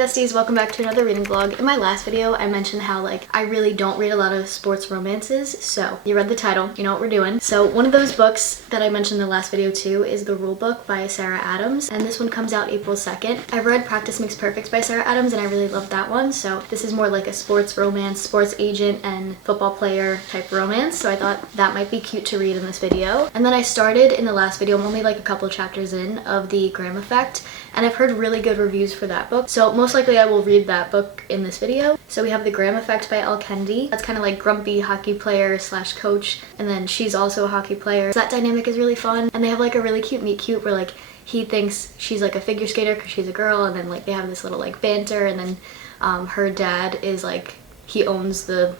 besties, welcome back to another reading vlog. In my last video, I mentioned how I really don't read a lot of sports romances, so you read the title, you know what we're doing. So one of those books that I mentioned in the last video too is The Rule Book by Sarah Adams, and this one comes out April 2nd. I've read Practice Makes Perfect by Sarah Adams and I really loved that one, so this is more like a sports romance, sports agent and football player type romance, so I thought that might be cute to read in this video. And then I started in the last video, I'm only like a couple chapters in, of The Graham Effect, and I've heard really good reviews for that book, so most likely I will read that book in this video. So we have The Graham Effect by Elle Kennedy. That's kind of like grumpy hockey player slash coach, and then she's also a hockey player. So that dynamic is really fun, and they have like a really cute meet cute where he thinks she's like a figure skater because she's a girl, and then they have this little banter, and then her dad is he owns the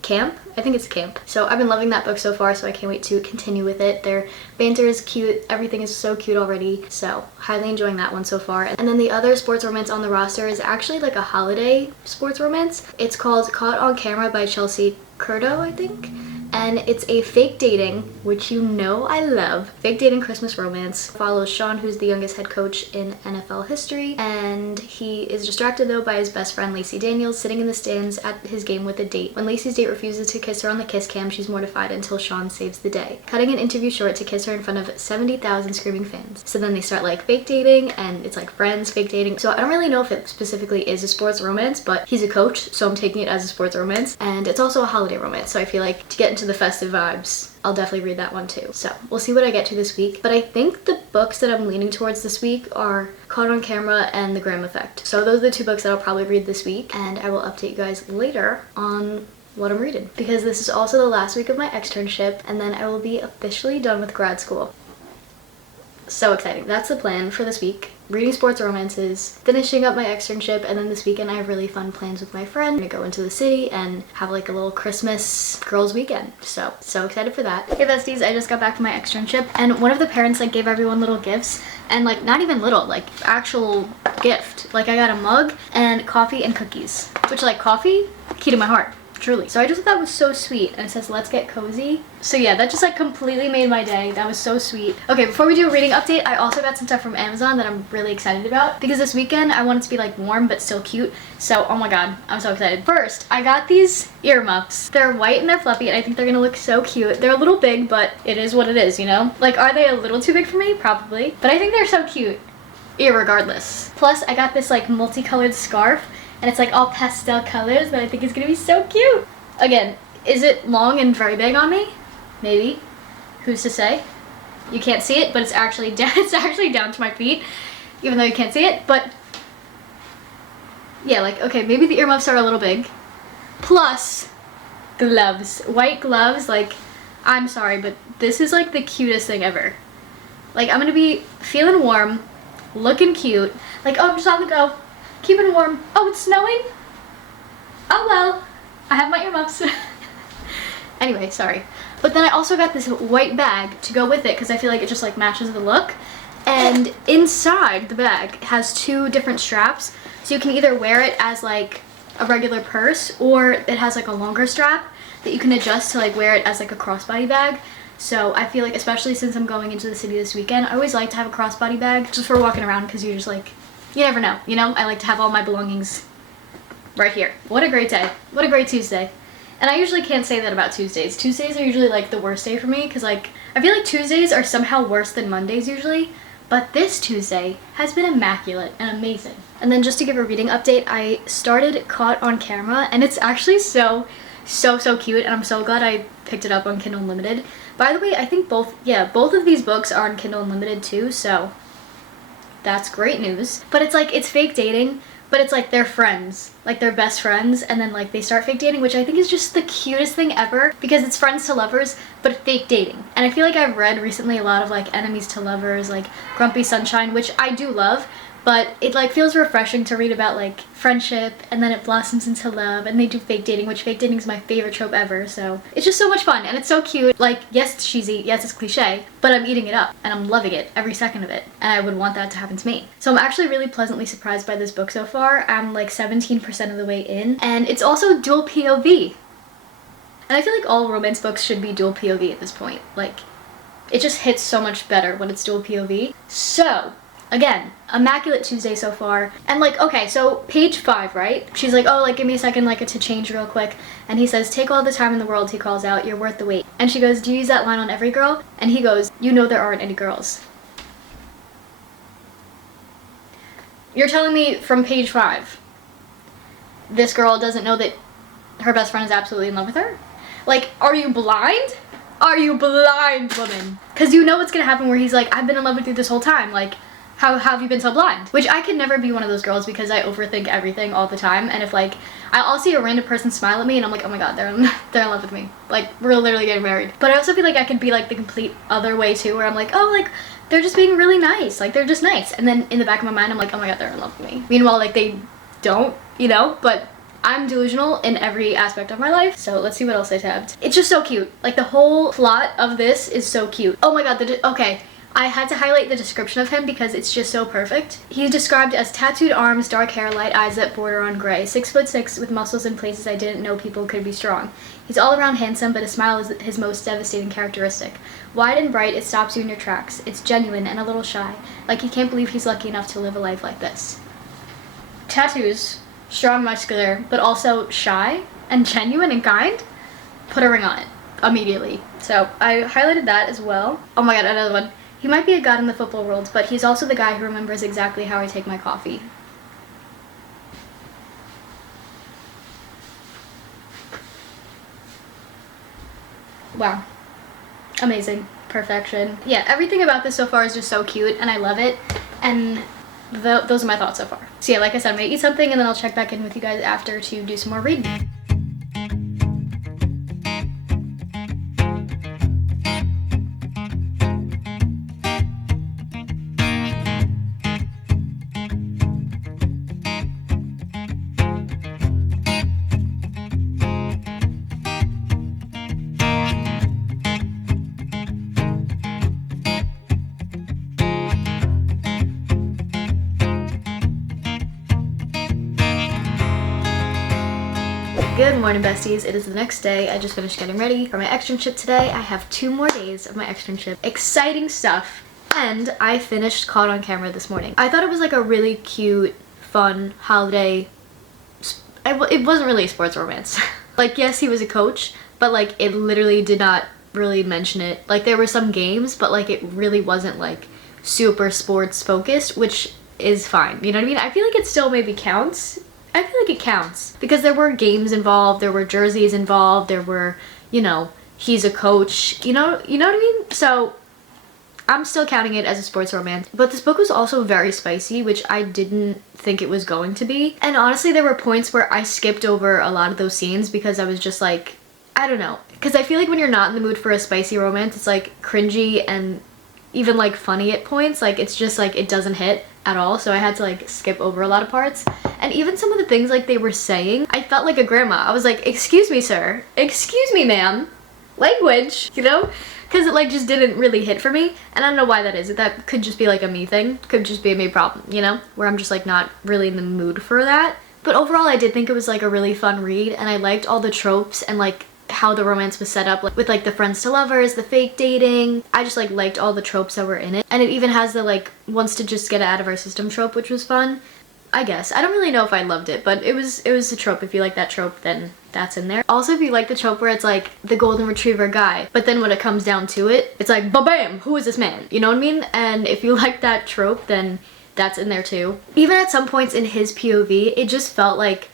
camp. I think it's a camp. So I've been loving that book so far, so I can't wait to continue with it. Their banter is cute. Everything is so cute already. So highly enjoying that one so far. And then the other sports romance on the roster is actually a holiday sports romance. It's called Caught on Camera by Chelsea Curto, I think. And it's a fake dating, which you know I love. Fake dating Christmas romance. Follows Sean, who's the youngest head coach in NFL history, and he is distracted though by his best friend Lacey Daniels sitting in the stands at his game with a date. When Lacey's date refuses to kiss her on the kiss cam, she's mortified until Sean saves the day, cutting an interview short to kiss her in front of 70,000 screaming fans. So then they start fake dating, and it's friends fake dating. So I don't really know if it specifically is a sports romance, but he's a coach, so I'm taking it as a sports romance, and it's also a holiday romance. So I feel to get into the festive vibes, I'll definitely read that one too. So we'll see what I get to this week. But I think the books that I'm leaning towards this week are Caught on Camera and The Graham Effect. So those are the two books that I'll probably read this week, and I will update you guys later on what I'm reading, because this is also the last week of my externship, and then I will be officially done with grad school. So exciting. That's the plan for this week. Reading sports romances, finishing up my externship, and then this weekend I have really fun plans with my friend. I'm gonna go into the city and have a little Christmas girls weekend. So excited for that. Hey besties, I just got back from my externship, and one of the parents gave everyone little gifts, and not even little, actual gift. I got a mug and coffee and cookies, which coffee, key to my heart. Truly. So I just thought that was so sweet, and it says let's get cozy. So yeah, that just completely made my day. That was so sweet. Okay, before we do a reading update, I also got some stuff from Amazon that I'm really excited about, because this weekend I want it to be warm but still cute. So oh my god, I'm so excited. First, I got these earmuffs. They're white and they're fluffy, and I think they're gonna look so cute. They're a little big, but it is what it is, you know? Are they a little too big for me? Probably. But I think they're so cute irregardless. Plus, I got this multicolored scarf, and it's all pastel colors that I think is gonna be so cute. Again, is it long and very big on me? Maybe. Who's to say? You can't see it, but it's actually down to my feet, even though you can't see it. But yeah, okay, maybe the earmuffs are a little big. Plus gloves, white gloves. I'm sorry, but this is the cutest thing ever. I'm gonna be feeling warm, looking cute. Oh, I'm just on the go. Keeping warm. Oh, it's snowing? Oh well, I have my earmuffs. Anyway, sorry. But then I also got this white bag to go with it, because I feel it just matches the look. And inside the bag has two different straps, so you can either wear it as a regular purse, or it has a longer strap that you can adjust to wear it as a crossbody bag. So I feel especially since I'm going into the city this weekend, I always like to have a crossbody bag just for walking around, because you're just you never know, you know? I like to have all my belongings right here. What a great day. What a great Tuesday. And I usually can't say that about Tuesdays. Tuesdays are usually the worst day for me, because I feel Tuesdays are somehow worse than Mondays usually, but this Tuesday has been immaculate and amazing. And then just to give a reading update, I started Caught on Camera, and it's actually so cute, and I'm so glad I picked it up on Kindle Unlimited. By the way, I think both of these books are on Kindle Unlimited too, so that's great news. But it's fake dating, but it's they're friends, they're best friends, and then they start fake dating, which I think is just the cutest thing ever, because it's friends to lovers, but fake dating. And I feel I've read recently a lot of enemies to lovers, Grumpy Sunshine, which I do love, but it feels refreshing to read about friendship, and then it blossoms into love, and they do fake dating, which fake dating is my favorite trope ever. So it's just so much fun, and it's so cute. Yes, it's cheesy, yes, it's cliche, but I'm eating it up, and I'm loving it, every second of it, and I would want that to happen to me. So I'm actually really pleasantly surprised by this book so far. I'm 17% of the way in, and it's also dual POV. And I feel all romance books should be dual POV at this point. It just hits so much better when it's dual POV. So Again, immaculate Tuesday so far. And like, okay, so page 5, right? She's like, oh, like, give me a second, like, to change real quick. And he says, take all the time in the world, he calls out, you're worth the wait. And she goes, do you use that line on every girl? And he goes, you know there aren't any girls. You're telling me from page 5, this girl doesn't know that her best friend is absolutely in love with her? Like, are you blind? Are you blind, woman? Because you know what's gonna happen where he's like, I've been in love with you this whole time. Like, how have you been so blind? Which I could never be one of those girls because I overthink everything all the time. And if like, I'll see a random person smile at me and I'm like, oh my god, they're in love with me. Like, we're literally getting married. But I also feel like I could be like the complete other way too, where I'm like, oh, like, they're just being really nice. Like, they're just nice. And then in the back of my mind, I'm like, oh my god, they're in love with me. Meanwhile, like, they don't, you know? But I'm delusional in every aspect of my life. So let's see what else I tabbed. It's just so cute. Like, the whole plot of this is so cute. Oh my god, okay. I had to highlight the description of him because it's just so perfect. He's described as tattooed arms, dark hair, light eyes that border on gray, 6'6" with muscles in places I didn't know people could be strong. He's all around handsome, but a smile is his most devastating characteristic. Wide and bright, it stops you in your tracks. It's genuine and a little shy, like he can't believe he's lucky enough to live a life like this. Tattoos, strong, muscular, but also shy and genuine and kind. Put a ring on it immediately. So I highlighted that as well. Oh my god, another one. He might be a god in the football world, but he's also the guy who remembers exactly how I take my coffee. Wow. Amazing. Perfection. Yeah, everything about this so far is just so cute, and I love it. And those are my thoughts so far. So yeah, like I said, I'm gonna eat something, and then I'll check back in with you guys after to do some more reading. Good morning, besties. It is the next day. I just finished getting ready for my externship today. I have 2 more days of my externship. Exciting stuff. And I finished Caught on Camera this morning. I thought it was like a really cute, fun holiday. It wasn't really a sports romance. Like, yes, he was a coach, but like it literally did not really mention it. Like, there were some games, but like it really wasn't like super sports focused, which is fine. You know what I mean? I feel like it still maybe counts. I feel like it counts because there were games involved, there were jerseys involved, there were, you know, he's a coach, you know what I mean? So I'm still counting it as a sports romance. But this book was also very spicy, which I didn't think it was going to be. And honestly, there were points where I skipped over a lot of those scenes because I was just like, I don't know. Because I feel like when you're not in the mood for a spicy romance, it's like cringy and even like funny at points. Like, it's just like it doesn't hit at all, so I had to like skip over a lot of parts. And even some of the things like they were saying, I felt like a grandma. I was like, excuse me, sir, excuse me, ma'am, language, you know, because it like just didn't really hit for me. And I don't know why that is. That could just be like a me thing, could just be a me problem, you know, where I'm just like not really in the mood for that. But overall, I did think it was like a really fun read, and I liked all the tropes and like how the romance was set up, like with like the friends to lovers, the fake dating. I just like liked all the tropes that were in it. And it even has the like wants to just get it out of our system trope, which was fun. I guess. I don't really know if I loved it, but it was a trope. If you like that trope, then that's in there. Also, if you like the trope where it's like the golden retriever guy, but then when it comes down to it, it's like, ba-bam, who is this man? You know what I mean? And if you like that trope, then that's in there too. Even at some points in his POV, it just felt like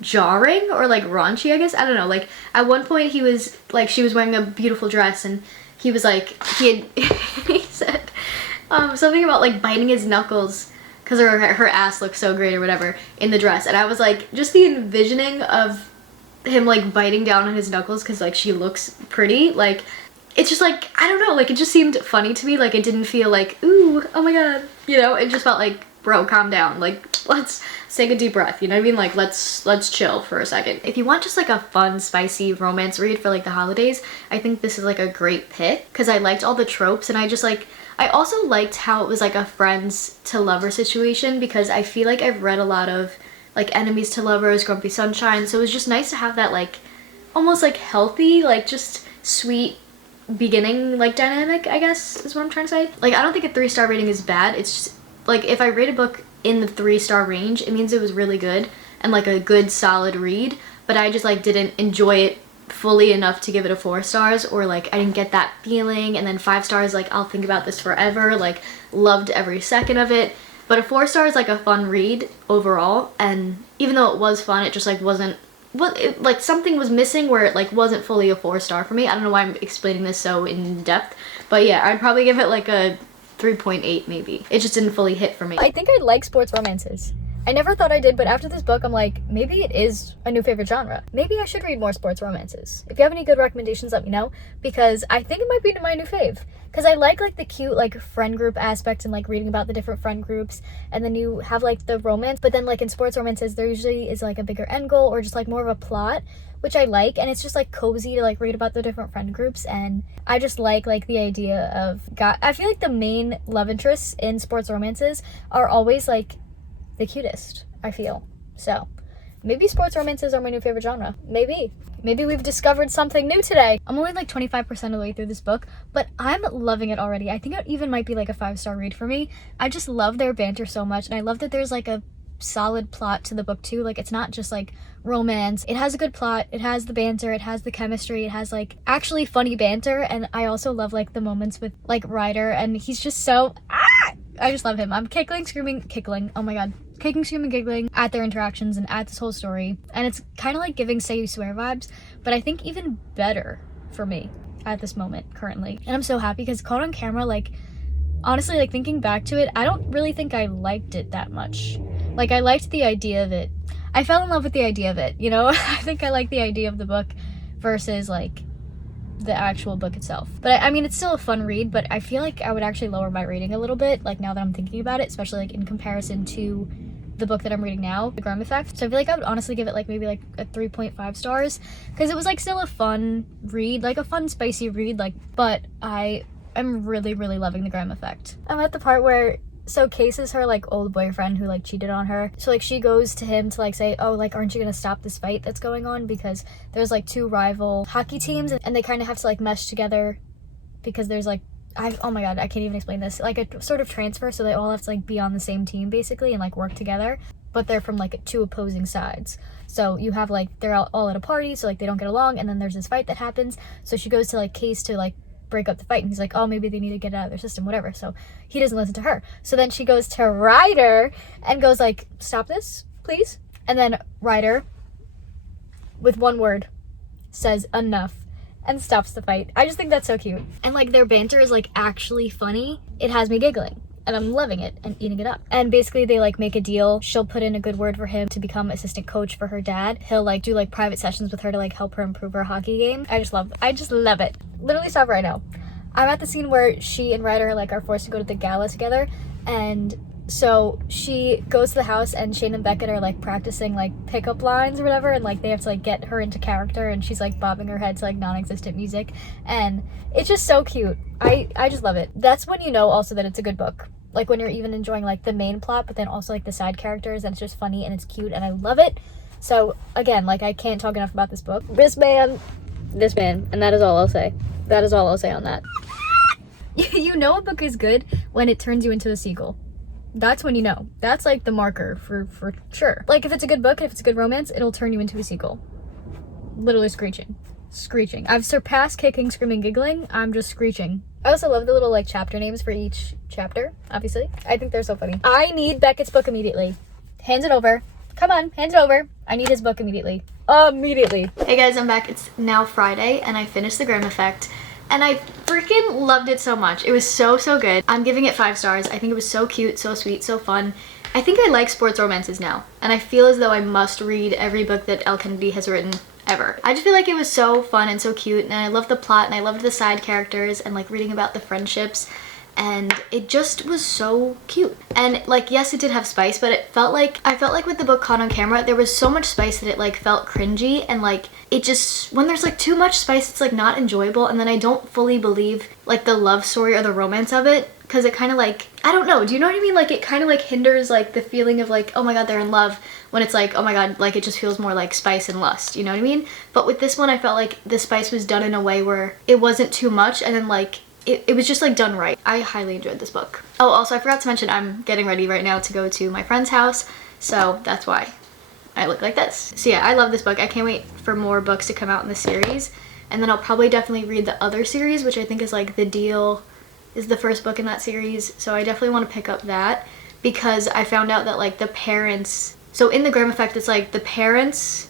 jarring or like raunchy, I guess. I don't know. Like at one point he was like, she was wearing a beautiful dress and he was like, he said something about like biting his knuckles because her ass looked so great or whatever in the dress. And I was like, just the envisioning of him like biting down on his knuckles because like she looks pretty, like it's just like, I don't know, like it just seemed funny to me. Like it didn't feel like, ooh, oh my god, you know. It just felt like, bro, calm down, like let's take a deep breath, you know what I mean? Like let's chill for a second. If you want just like a fun, spicy romance read for like the holidays, I think this is like a great pick because I liked all the tropes, and I also liked how it was like a friends to lover situation, because I feel like I've read a lot of like enemies to lovers, grumpy sunshine, so it was just nice to have that like almost like healthy, like just sweet beginning like dynamic, I guess is what I'm trying to say. Like I don't think a 3-star rating is bad, it's just like if I rate a book in the 3-star range, it means it was really good and like a good solid read, but I just like didn't enjoy it fully enough to give it a 4 stars, or like I didn't get that feeling. And then 5 stars, like I'll think about this forever, like loved every second of it. But a 4 star is like a fun read overall, and even though it was fun, it just like wasn't like something was missing where it like wasn't fully a 4 star for me. I don't know why I'm explaining this so in depth, but yeah, I'd probably give it like a 3.8 maybe. It just didn't fully hit for me. I think I like sports romances. I never thought I did, but after this book, I'm like, maybe it is a new favorite genre. Maybe I should read more sports romances. If you have any good recommendations, let me know, because I think it might be my new fave. Because I like the cute, like, friend group aspect and, like, reading about the different friend groups, and then you have, like, the romance, but then, like, in sports romances, there usually is, like, a bigger end goal or just, like, more of a plot, which I like, and it's just, like, cozy to, like, read about the different friend groups, and I just like, the idea of I feel like the main love interests in sports romances are always, like, the cutest, I feel. So maybe sports romances are my new favorite genre. Maybe we've discovered something new today. I'm only like 25% of the way through this book, but I'm loving it already. I think it even might be like a 5-star read for me. I just love their banter so much, and I love that there's like a solid plot to the book too. Like, it's not just like romance. It has a good plot, it has the banter, it has the chemistry, it has like actually funny banter, and I also love like the moments with like Ryder, and he's just so I just love him. I'm kicking, screaming, giggling at their interactions and at this whole story. And it's kind of like giving Say You Swear vibes, but I think even better for me at this moment currently. And I'm so happy because Caught on Camera, like, honestly, like, thinking back to it, I don't really think I liked it that much. Like, I liked the idea of it. I fell in love with the idea of it, you know? I think I like the idea of the book versus, like, the actual book itself. But I mean, it's still a fun read, but I feel like I would actually lower my rating a little bit, like, now that I'm thinking about it, especially like in comparison to the book that I'm reading now, The Graham Effect. So I feel like I would honestly give it like maybe like a 3.5 stars, because it was like still a fun read, like a fun spicy read, like, but I am really loving The Graham Effect. I'm at the part where, so Case is her like old boyfriend who like cheated on her. So like she goes to him to like say, oh, like, aren't you gonna stop this fight that's going on, because there's like 2 rival hockey teams and they kind of have to like mesh together because there's like, oh my god, I can't even explain this, like a sort of transfer, so they all have to like be on the same team basically and like work together, but they're from like 2 opposing sides. So you have like, they're all at a party, so like they don't get along, and then there's this fight that happens. So she goes to like Case to like break up the fight, and he's like, oh, maybe they need to get it out of their system, whatever. So he doesn't listen to her. So then she goes to Ryder and goes like, stop this, please. And then Ryder, with one word, says enough and stops the fight. I just think that's so cute. And like their banter is like actually funny. It has me giggling, and I'm loving it and eating it up. And basically they like make a deal. She'll put in a good word for him to become assistant coach for her dad. He'll like do like private sessions with her to like help her improve her hockey game. I just love it. Literally stop right now. I'm at the scene where she and Ryder like are forced to go to the gala together, and so she goes to the house and Shane and Beckett are like practicing like pickup lines or whatever, and like they have to like get her into character, and she's like bobbing her head to like non-existent music, and it's just so cute. I just love it. That's when you know also that it's a good book. Like when you're even enjoying like the main plot, but then also like the side characters, and it's just funny and it's cute and I love it. So again, like I can't talk enough about this book. This man, and that is all I'll say. That is all I'll say on that. You know a book is good when it turns you into a seagull. That's when you know. That's like the marker for sure. Like if it's a good book, if it's a good romance, it'll turn you into a seagull. Literally screeching. I've surpassed kicking, screaming, giggling. I'm just screeching. I also love the little like chapter names for each chapter, obviously. I think they're so funny. I need Beckett's book immediately. Hands it over. Come on, hand it over. I need his book immediately. Immediately. Hey guys, I'm back. It's now Friday and I finished The Graham Effect. And I freaking loved it so much. It was so good. I'm giving it 5 stars. I think it was so cute, so sweet, so fun. I think I like sports romances now. And I feel as though I must read every book that Elle Kennedy has written ever. I just feel like it was so fun and so cute, and I loved the plot, and I loved the side characters, and like reading about the friendships. And it just was so cute. And like, yes, it did have spice, but I felt like with the book Caught on Camera, there was so much spice that it like felt cringy, and like it just, when there's like too much spice, it's like not enjoyable. And then I don't fully believe like the love story or the romance of it, because it kind of like, I don't know, do you know what I mean? Like it kind of like hinders like the feeling of like, oh my god, they're in love, when it's like, oh my god, like it just feels more like spice and lust, you know what I mean? But with this one, I felt like the spice was done in a way where it wasn't too much, and then like it was just like done right. I highly enjoyed this book. Oh, also I forgot to mention I'm getting ready right now to go to my friend's house, so that's why I look like this. So yeah, I love this book. I can't wait for more books to come out in the series. And then I'll probably definitely read the other series, which I think is like The Deal is the first book in that series. So I definitely want to pick up that because I found out that like the parents, so in The Graham Effect, it's like the parents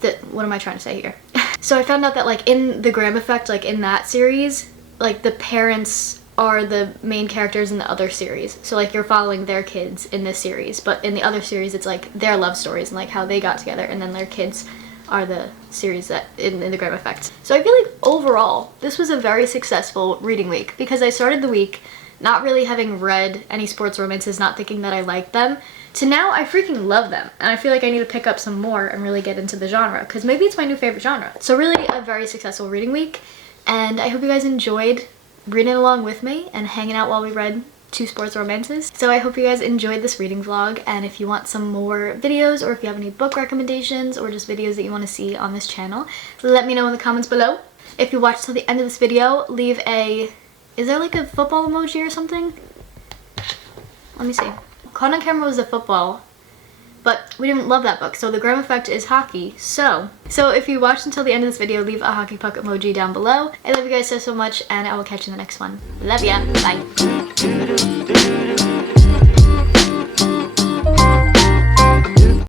that, what am I trying to say here? So I found out that like in The Graham Effect, like in that series, like the parents are the main characters in the other series. So like you're following their kids in this series, but in the other series it's like their love stories and like how they got together, and then their kids are the series that in The Graham Effect. So I feel like overall this was a very successful reading week because I started the week not really having read any sports romances, not thinking that I liked them, to now I freaking love them. And I feel like I need to pick up some more and really get into the genre because maybe it's my new favorite genre. So really a very successful reading week, and I hope you guys enjoyed reading along with me and hanging out while we read 2 sports romances. So I hope you guys enjoyed this reading vlog, and if you want some more videos or if you have any book recommendations or just videos that you want to see on this channel, let me know in the comments below. If you watched till the end of this video, leave a, is there like a football emoji or something? Let me see. Caught on Camera was a football, but we didn't love that book, so The Graham Effect is hockey. So if you watched until the end of this video, leave a hockey puck emoji down below. I love you guys so much, and I will catch you in the next one. Love ya. Bye.